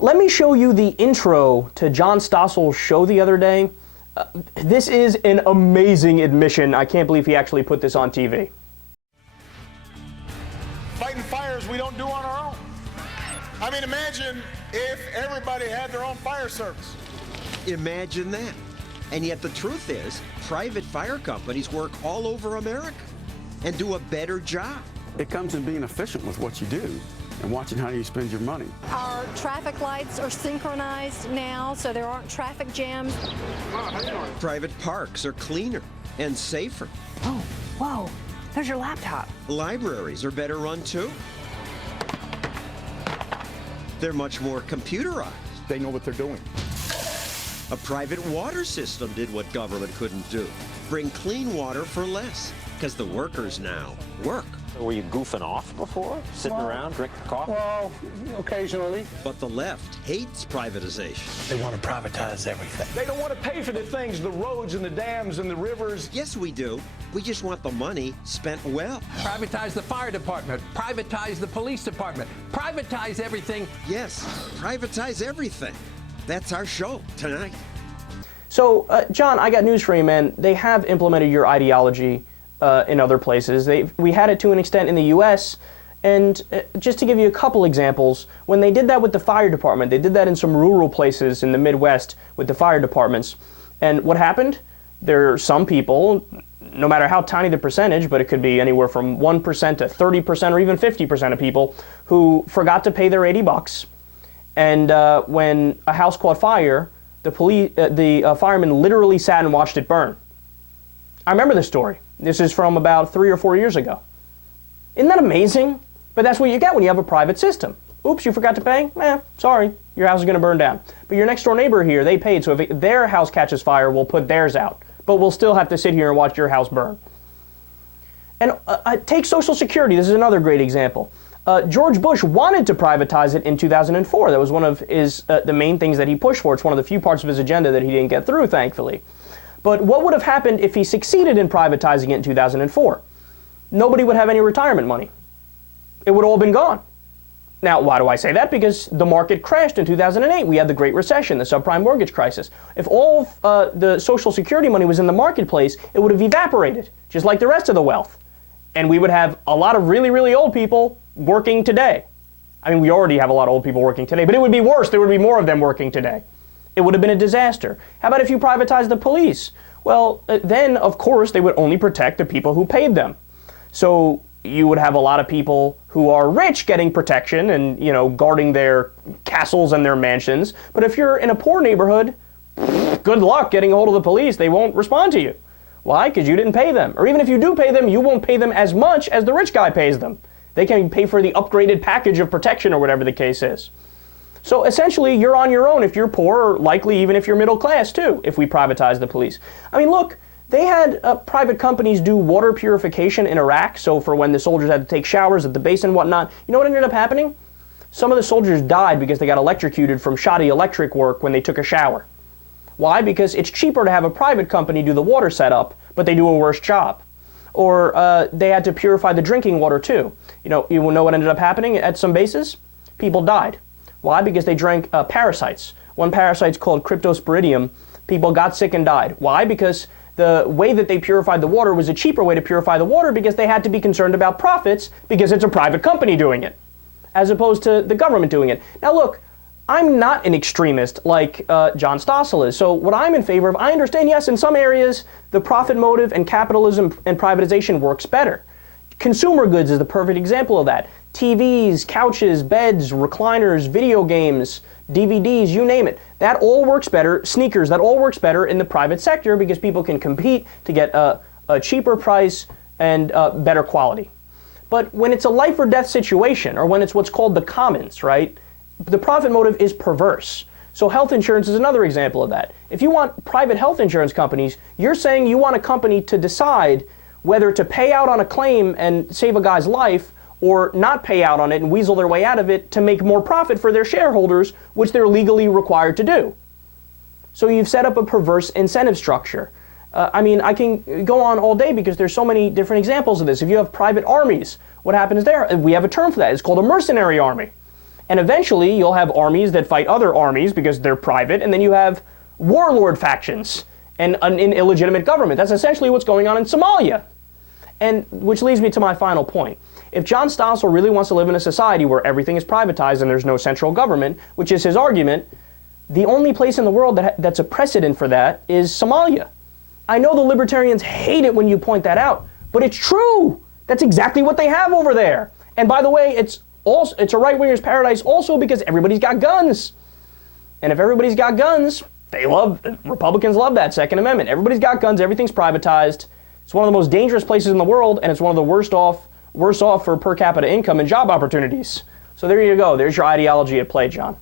let me show you the intro to John Stossel's show the other day. This is an amazing admission. I can't believe he actually put this on TV. Fighting fires we don't do on our own. I mean, imagine if everybody had their own fire service. Imagine that. And yet the truth is, private fire companies work all over America and do a better job. It comes in being efficient with what you do and watching how you spend your money. Our traffic lights are synchronized now, so there aren't traffic jams. Private parks are cleaner and safer. Oh, whoa, there's your laptop. Libraries are better run too. They're much more computerized. They know what they're doing. A private water system did what government couldn't do. Bring clean water for less, because the workers now work. Were you goofing off before? Sitting around, drinking coffee? Well, occasionally. But the left hates privatization. They want to privatize everything. They don't want to pay for the things, the roads and the dams and the rivers. Yes, we do. We just want the money spent well. Privatize the fire department. Privatize the police department. Privatize everything. Yes, privatize everything. That's our show tonight. So, John, I got news for you, man. They have implemented your ideology in other places. We had it to an extent in the U.S., and just to give you a couple examples, when they did that with the fire department, they did that in some rural places in the Midwest with the fire departments. And what happened? There are some people, no matter how tiny the percentage, but it could be anywhere from 1% to 30% or even 50% of people, who forgot to pay their $80. And when a house caught fire, the firemen literally sat and watched it burn. I remember this story. This is from about 3 or 4 years ago. Isn't that amazing? But that's what you get when you have a private system. Oops, you forgot to pay? Sorry, your house is going to burn down. But your next door neighbor here, they paid, so if their house catches fire, we'll put theirs out. But we'll still have to sit here and watch your house burn. And take Social Security. This is another great example. George Bush wanted to privatize it in 2004. That was one of his the main things that he pushed for. It's one of the few parts of his agenda that he didn't get through, thankfully. But what would have happened if he succeeded in privatizing it in 2004? Nobody would have any retirement money. It would have all been gone. Now, why do I say that? Because the market crashed in 2008. We had the Great Recession, the subprime mortgage crisis. If all the Social Security money was in the marketplace, it would have evaporated, just like the rest of the wealth. And we would have a lot of really, really old people working today. I mean, we already have a lot of old people working today, but it would be worse. There would be more of them working today. It would have been a disaster. How about if you privatized the police? Well, then, of course, they would only protect the people who paid them. So you would have a lot of people who are rich getting protection and, you know, guarding their castles and their mansions. But if you're in a poor neighborhood, good luck getting a hold of the police. They won't respond to you. Why? Because you didn't pay them. Or even if you do pay them, you won't pay them as much as the rich guy pays them. They can pay for the upgraded package of protection or whatever the case is. So essentially, you're on your own if you're poor, or likely even if you're middle class too, if we privatize the police. I mean, look, they had private companies do water purification in Iraq, so for when the soldiers had to take showers at the base and whatnot. You know what ended up happening? Some of the soldiers died because they got electrocuted from shoddy electric work when they took a shower. Why? Because it's cheaper to have a private company do the water setup, but they do a worse job. Or they had to purify the drinking water too. You know what ended up happening at some bases? People died. Why? Because they drank parasites. One parasite's called Cryptosporidium. People got sick and died. Why? Because the way that they purified the water was a cheaper way to purify the water because they had to be concerned about profits because it's a private company doing it, as opposed to the government doing it. Now look, I'm not an extremist like John Stossel is. So what I'm in favor of, I understand, yes, in some areas, the profit motive and capitalism and privatization works better. Consumer goods is the perfect example of that. TVs, couches, beds, recliners, video games, DVDs, you name it. That all works better, sneakers, that all works better in the private sector because people can compete to get a cheaper price and better quality. But when it's a life or death situation, or when it's what's called the commons, right, the profit motive is perverse. So health insurance is another example of that. If you want private health insurance companies, you're saying you want a company to decide whether to pay out on a claim and save a guy's life or not pay out on it and weasel their way out of it to make more profit for their shareholders, which they're legally required to do. So you've set up a perverse incentive structure. I mean, I can go on all day because there's so many different examples of this. If you have private armies, what happens there? We have a term for that. It's called a mercenary army. And eventually you'll have armies that fight other armies because they're private, and then you have warlord factions and an illegitimate government. That's essentially what's going on in Somalia. And which leads me to my final point. If John Stossel really wants to live in a society where everything is privatized and there's no central government, which is his argument, the only place in the world that's a precedent for that is Somalia. I know the libertarians hate it when you point that out, but it's true. That's exactly what they have over there. And by the way, it's a right-winger's paradise also because everybody's got guns. And if everybody's got guns, Republicans love that Second Amendment. Everybody's got guns, everything's privatized. It's one of the most dangerous places in the world, and it's one of the worse off for per capita income and job opportunities. So there you go. There's your ideology at play, John.